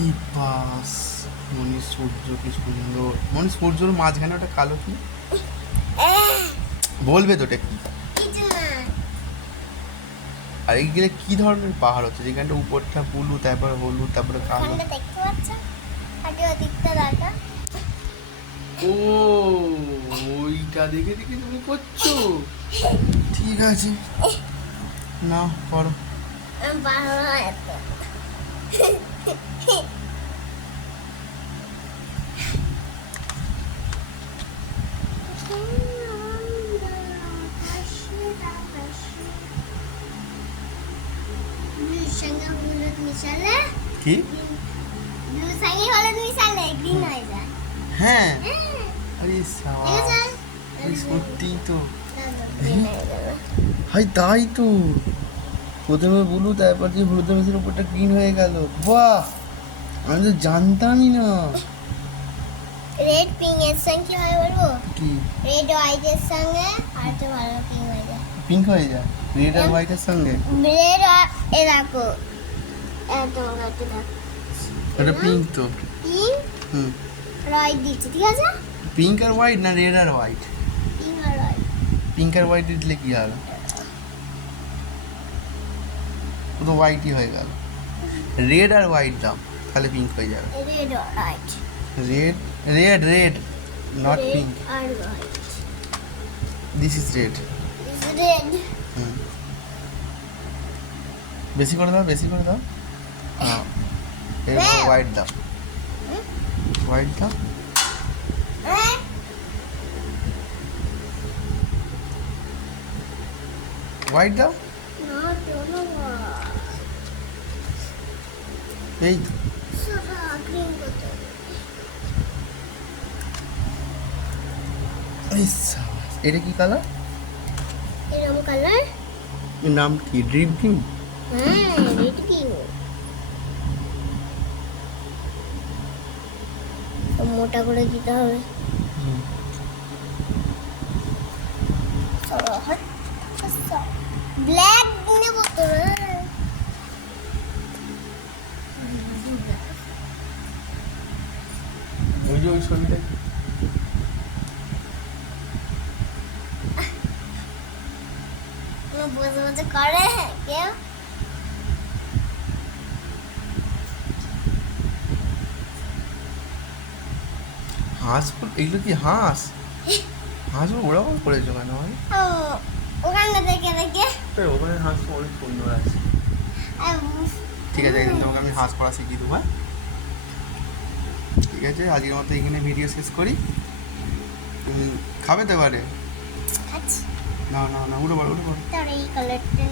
এই বাস মনি সূর্য কি সুন্দর, মনি সূর্যর মাঝখানে ওটা কালো কি বলবে তো ওটা কি? আর এইগুলো কি ধরনের পাহাড় হচ্ছে যেখানটা উপরটা ব্লু তারপরে হলুদ তারপরে কালো? ওখানটা দেখতে পাচ্ছ? আগে ওদিকটা দেখা। ও ওইটা দেখে দেখে তুমি করছো, ঠিক আছে না করো। বাবা এত ব্লুর সঙ্গে হলুদ মিশালে কি? ব্লুর সঙ্গে হলুদ মিশালে গ্রিন হয়ে যায়। হ্যাঁ হ্যাঁ, আরে দেখেছেন? সত্যি তো, green হয়ে গেল। হাই তাই তো, প্রথমে ব্লু তারপর যে হলুদ মেশিনের উপরটা গ্রিন হয়ে গেল, বাহ আমি তো জানতামই না। রেড পিঙ্ক এর সঙ্গে কি হয় বলবো? কি রেড হোয়াইট এর সঙ্গে আর তো ভালো পিঙ্ক হয়ে যায়। পিঙ্ক হয়ে যায় রেড আর হোয়াইটের সঙ্গে? রেড আর এ দেখো একদম কাটে দেখো ওটা পিঙ্ক তো। পিঙ্ক হুম, হোয়াইট দিচ্ছে, ঠিক আছে? পিঙ্ক আর হোয়াইট না রেড আর হোয়াইট? পিঙ্ক আর হোয়াইট। পিঙ্ক আর হোয়াইট দিলে কি হবে? ও তো হোয়াইটই হয়ে গেল। রেড আর হোয়াইট দাও তাহলে পিঙ্ক হয়ে যাবে। রেড আর white. Red red red not pink, আর white. This is red. Is red. Hmm, বেশি করে দাও বেশি করে দাও। হ্যাঁ এবার Red. হোয়াইট দাও, হোয়াইট দাও। হ্যাঁ, হোয়াইট দাও, না তো না। এই তো। সাদা গ্রিন করতে হবে। এই সাবাস। এটা কি কালার? এরকম কালার? এর নাম কি? Dream king? হ্যাঁ, রেড পিঙ্ক। মোটা করে দিতে হবে। ব্ল্যাক নেব তো। ওই যে ওই ছবিটা বসে বসে করে কেউ? হাঁস, এগুলো কি হাঁস? হাঁস ওরকম করেছো কেন ভাই? ও, ওখানটা দেখে দেখে ওখানে হাঁস অনেক সুন্দর আছে। ঠিক আছে একদিন তোমাকে আমি হাঁস পড়া শিখিয়ে দেবো। হ্যাঁ ঠিক আছে, আজকের মতো এখানে ভিডিও শেষ করি। তুমি খাবে তো এবারে? আচ্ছা, না না না উঠে পড়ো উঠে পড়ো। তাহলে এই কালারটা